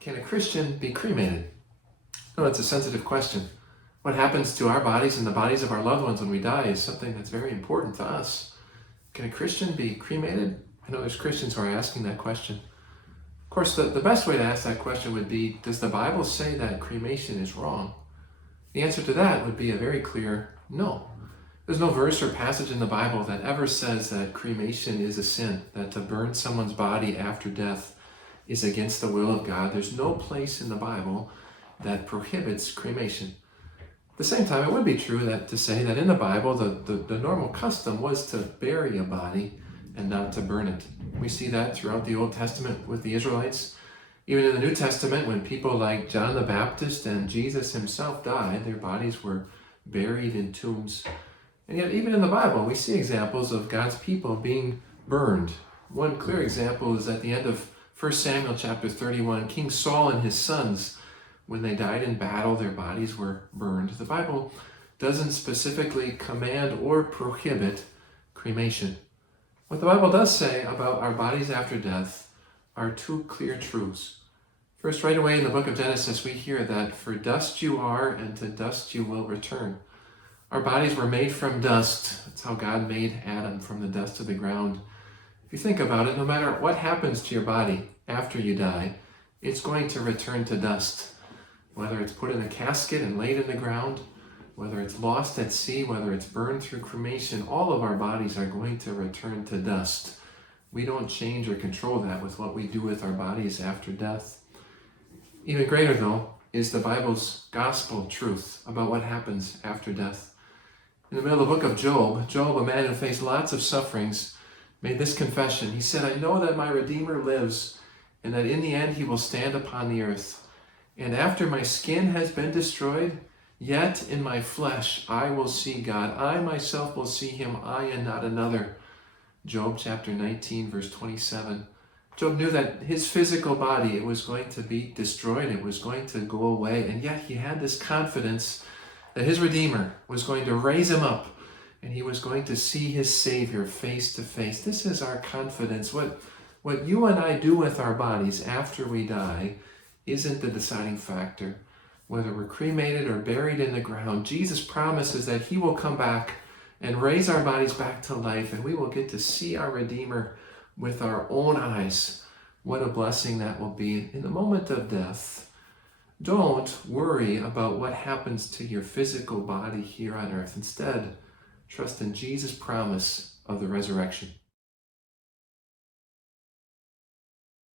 Can a Christian be cremated? No, it's a sensitive question. What happens to our bodies and the bodies of our loved ones when we die is something that's very important to us. Can a Christian be cremated? I know there's Christians who are asking that question. Of course, the best way to ask that question would be, does the Bible say that cremation is wrong? The answer to that would be a very clear no. There's no verse or passage in the Bible that ever says that cremation is a sin, that to burn someone's body after death is against the will of God. There's no place in the Bible that prohibits cremation. At the same time, it would be true to say that in the Bible, the normal custom was to bury a body and not to burn it. We see that throughout the Old Testament with the Israelites. Even in the New Testament, when people like John the Baptist and Jesus himself died, their bodies were buried in tombs. And yet, even in the Bible, we see examples of God's people being burned. One clear example is at the end of 1 Samuel chapter 31. King Saul and his sons, when they died in battle, their bodies were burned. The Bible doesn't specifically command or prohibit cremation. What the Bible does say about our bodies after death are two clear truths. First, right away in the book of Genesis, we hear that for dust you are, and to dust you will return. Our bodies were made from dust. That's how God made Adam, from the dust of the ground. If you think about it, no matter what happens to your body after you die, it's going to return to dust. Whether it's put in a casket and laid in the ground, whether it's lost at sea, whether it's burned through cremation, all of our bodies are going to return to dust. We don't change or control that with what we do with our bodies after death. Even greater, though, is the Bible's gospel truth about what happens after death. In the middle of the book of Job, a man who faced lots of sufferings, made this confession. He said, "I know that my Redeemer lives, and that in the end he will stand upon the earth. And after my skin has been destroyed, yet in my flesh I will see God. I myself will see him, I and not another." Job chapter 19, verse 27. Job knew that his physical body, it was going to be destroyed, it was going to go away, and yet he had this confidence that his Redeemer was going to raise him up, and he was going to see his Savior face to face. This is our confidence. What you and I do with our bodies after we die isn't the deciding factor. Whether we're cremated or buried in the ground, Jesus promises that he will come back and raise our bodies back to life, and we will get to see our Redeemer with our own eyes. What a blessing that will be in the moment of death. Don't worry about what happens to your physical body here on earth. Instead, trust in Jesus' promise of the resurrection.